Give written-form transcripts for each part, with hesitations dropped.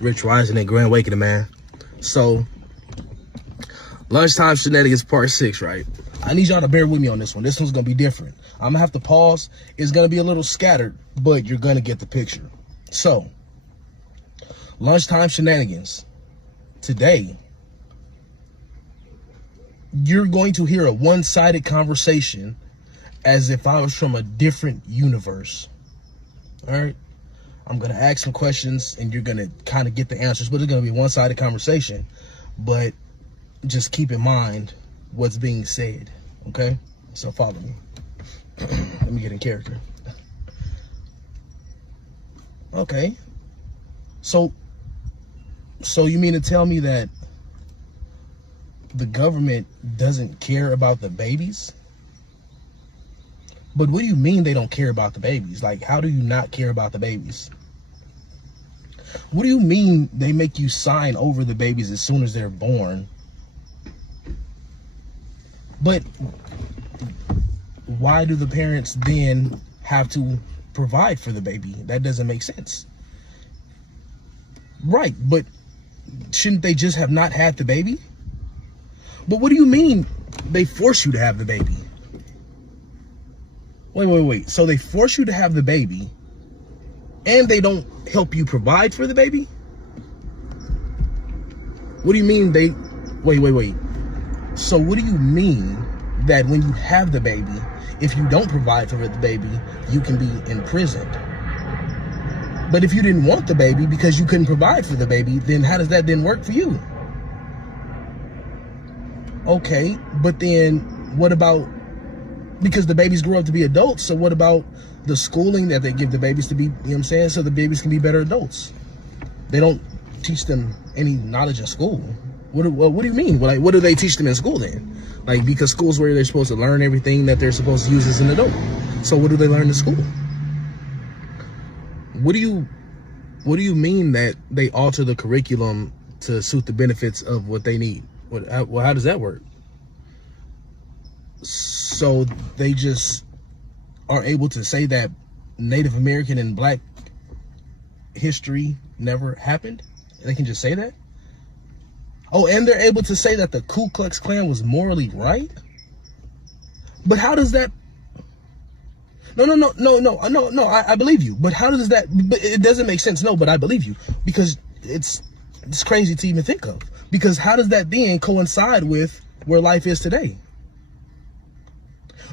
Rich Rising and Grand Awakening, man. So, lunchtime shenanigans part 6, right? I need y'all to bear with me on this one. This one's gonna be different. I'm gonna have to pause. It's gonna be a little scattered, but you're gonna get the picture. So, lunchtime shenanigans. Today, you're going to hear a one-sided conversation as if I was from a different universe. All right? I'm going to ask some questions and you're going to kind of get the answers, but it's going to be a one-sided conversation. But just keep in mind what's being said, okay? So follow me. Let me get in character. Okay. So you mean to tell me that the government doesn't care about the babies? But what do you mean they don't care about the babies? Like, how do you not care about the babies? What do you mean they make you sign over the babies as soon as they're born? But why do the parents then have to provide for the baby? That doesn't make sense. Right, but shouldn't they just have not had the baby? But what do you mean they force you to have the baby? Wait. So they force you to have the baby and they don't help you provide for the baby? What do you mean they... Wait. So what do you mean that when you have the baby, if you don't provide for the baby, you can be imprisoned? But if you didn't want the baby because you couldn't provide for the baby, then how does that then work for you? Okay, but then what about, because the babies grow up to be adults, so what about the schooling that they give the babies to be, you know what I'm saying, so the babies can be better adults? They don't teach them any knowledge in school. What do you mean? Like, what do they teach them in school then? Like, because school's where they're supposed to learn everything that they're supposed to use as an adult. So what do they learn in school? What do you mean that they alter the curriculum to suit the benefits of what they need? How does that work? So they just are able to say that Native American and Black history never happened? They can just say that? Oh, and they're able to say that the Ku Klux Klan was morally right? But how does that... No, I believe you. But how does that... But it doesn't make sense. No, but I believe you. Because it's crazy to even think of. Because how does that then coincide with where life is today?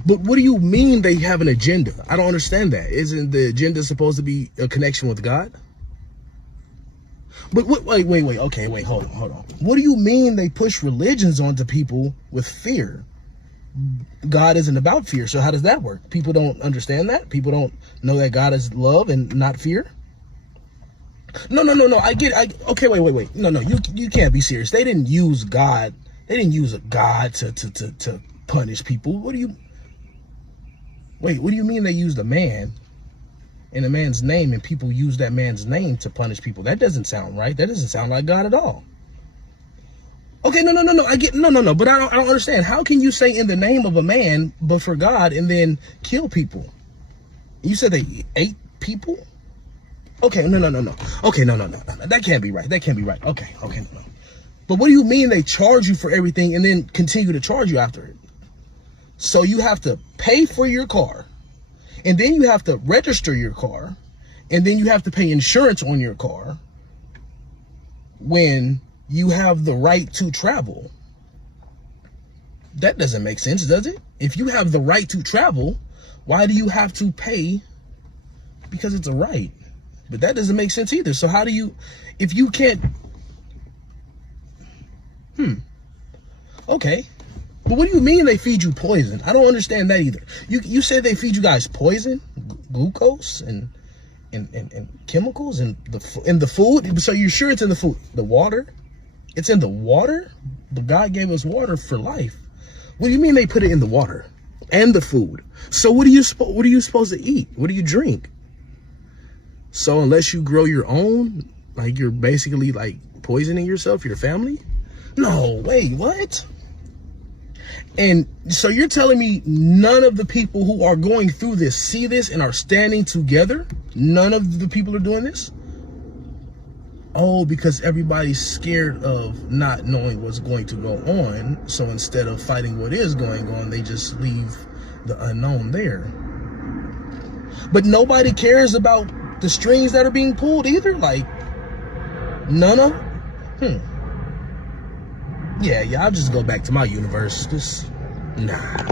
But what do you mean they have an agenda? I don't understand that. Isn't the agenda supposed to be a connection with God? But wait. Okay, wait, hold on. What do you mean they push religions onto people with fear? God isn't about fear, so how does that work? People don't understand that? People don't know that God is love and not fear? No. I get it. Okay, wait. No, you can't be serious. They didn't use God. They didn't use a God to punish people. What do you mean they used a man in a man's name and people use that man's name to punish people? That doesn't sound right. That doesn't sound like God at all. Okay, no. I get no, but I don't understand. How can you say in the name of a man, but for God, and then kill people? You said they ate people? Okay, no. Okay, no. That can't be right. Okay, no. But what do you mean they charge you for everything and then continue to charge you after it? So you have to pay for your car, and then you have to register your car, and then you have to pay insurance on your car when you have the right to travel. That doesn't make sense, does it? If you have the right to travel, why do you have to pay? Because it's a right. But that doesn't make sense either. So how do you, if you can't, okay. But what do you mean they feed you poison? I don't understand that either. You said they feed you guys poison, glucose and chemicals in the food. So you're sure it's in the food? The water? It's in the water? But God gave us water for life. What do you mean they put it in the water and the food? So what are you supposed to eat? What do you drink? So unless you grow your own, like you're basically like poisoning yourself, your family? No, wait, what? And so you're telling me none of the people who are going through this see this and are standing together? None of the people are doing this? Oh, because everybody's scared of not knowing what's going to go on. So instead of fighting what is going on, they just leave the unknown there. But nobody cares about the strings that are being pulled either. Like, none of them. Yeah, I'll just go back to my universe. Just, nah.